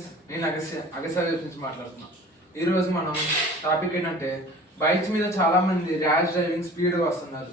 Friends నేను అగస్య అగస్య నుంచి మాట్లాడుతున్నా. ఈరోజు మనం టాపిక్ ఏంటంటే బైక్స్ మీద చాలా మంది ర్యాష్ డ్రైవింగ్ స్పీడ్గా వస్తున్నారు.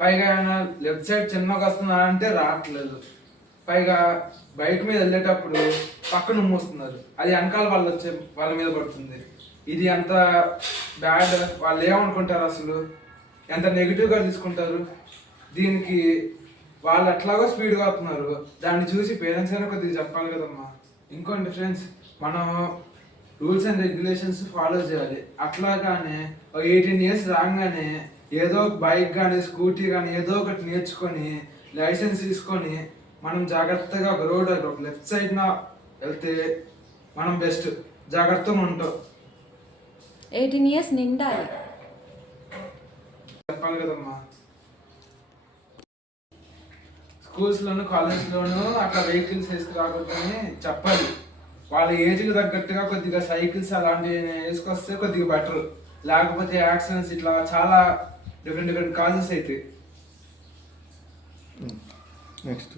పైగా ఆయన లెఫ్ట్ సైడ్ చిన్నగా వస్తున్నా అంటే రావట్లేదు. పైగా బైక్ మీద వెళ్ళేటప్పుడు పక్కన ఉమ్మొస్తున్నారు అది వెనకాల వాళ్ళు వచ్చే వాళ్ళ మీద పడుతుంది. ఇది ఎంత బ్యాడ్ వాళ్ళు ఏమనుకుంటారు అసలు? ఎంత నెగిటివ్గా తీసుకుంటారు? దీనికి వాళ్ళు ఎట్లాగో స్పీడ్గా వస్తున్నారు. దాన్ని చూసి పేరెంట్స్ అయినా కొద్దిగా చెప్పాలి కదమ్మా. ఇంకోటి ఫ్రెండ్స్ మనం రూల్స్ అండ్ రెగ్యులేషన్స్ ఫాలో చేయాలి. అట్లాగానే ఒక ఎయిటీన్ ఇయర్స్ రాగానే ఏదో ఒక బైక్ కానీ స్కూటీ కానీ ఏదో ఒకటి నేర్చుకొని లైసెన్స్ తీసుకొని మనం జాగ్రత్తగా ఒక రోడ్ ఒక లెఫ్ట్ సైడ్న వెళ్తే మనం బెస్ట్. జాగ్రత్తగా ఉంటాం. ఎయిటీన్ ఇయర్స్ నిండాలి. చెప్పాలి కదమ్మా. స్కూల్స్లోను కాలేజ్లోను అట్లా వెహికల్స్ వేసుకురాకూడదని చెప్పాలి. వాళ్ళ ఏజ్కి తగ్గట్టుగా కొద్దిగా సైకిల్స్ అలాంటివి వేసుకొస్తే కొద్దిగా బెటర్. లేకపోతే యాక్సిడెంట్స్ ఇట్లా చాలా డిఫరెంట్ డిఫరెంట్ కాజెస్ అవుతాయి నెక్స్ట్.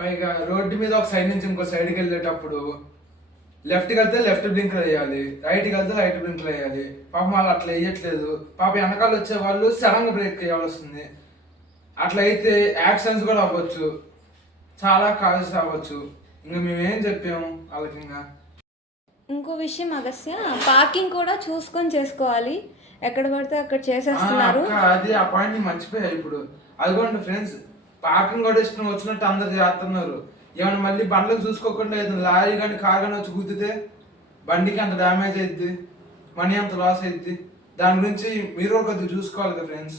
పైగా రోడ్డు మీద ఒక సైడ్ నుంచి ఇంకో సైడ్కి వెళ్ళేటప్పుడు లెఫ్ట్కి వెళ్తే లెఫ్ట్ బ్లింకర్ వేయాలి రైట్కి వెళ్తే రైట్ బ్లింకర్ వేయాలి. పాపం వాళ్ళు అట్లా వేయట్లేదు. పాప వెనకాల వచ్చే వాళ్ళు సడన్గా బ్రేక్ వేయాల్సి వస్తుంది. అట్లా అయితే యాక్సిడెంట్స్ కూడా అవ్వచ్చు. చాలా కాజెస్ అవ్వచ్చు ఇంకా మేమేం చెప్పాము? వాళ్ళకి ఇంకా ఇంకో విషయం అగస్య పార్కింగ్ కూడా చూసుకొని చేసుకోవాలి. ఎక్కడ పడితే అక్కడ చేసేస్తున్నారు. అది ఆ పాయింట్ మర్చిపోయా ఇప్పుడు. అదిగోండి ఫ్రెండ్స్ పార్కింగ్ కూడా ఇష్టం వచ్చినట్టు అందరు చేస్తున్నారు. ఏమైనా మళ్ళీ బండ్లకు చూసుకోకుండా ఏదైనా లారీ కానీ కార్ కానీ వచ్చి గుద్దితే బండికి అంత డ్యామేజ్ అయింది మనీ అంత లాస్ అయింది దాని గురించి మీరు కూడా కొద్దిగా చూసుకోవాలి కదా ఫ్రెండ్స్.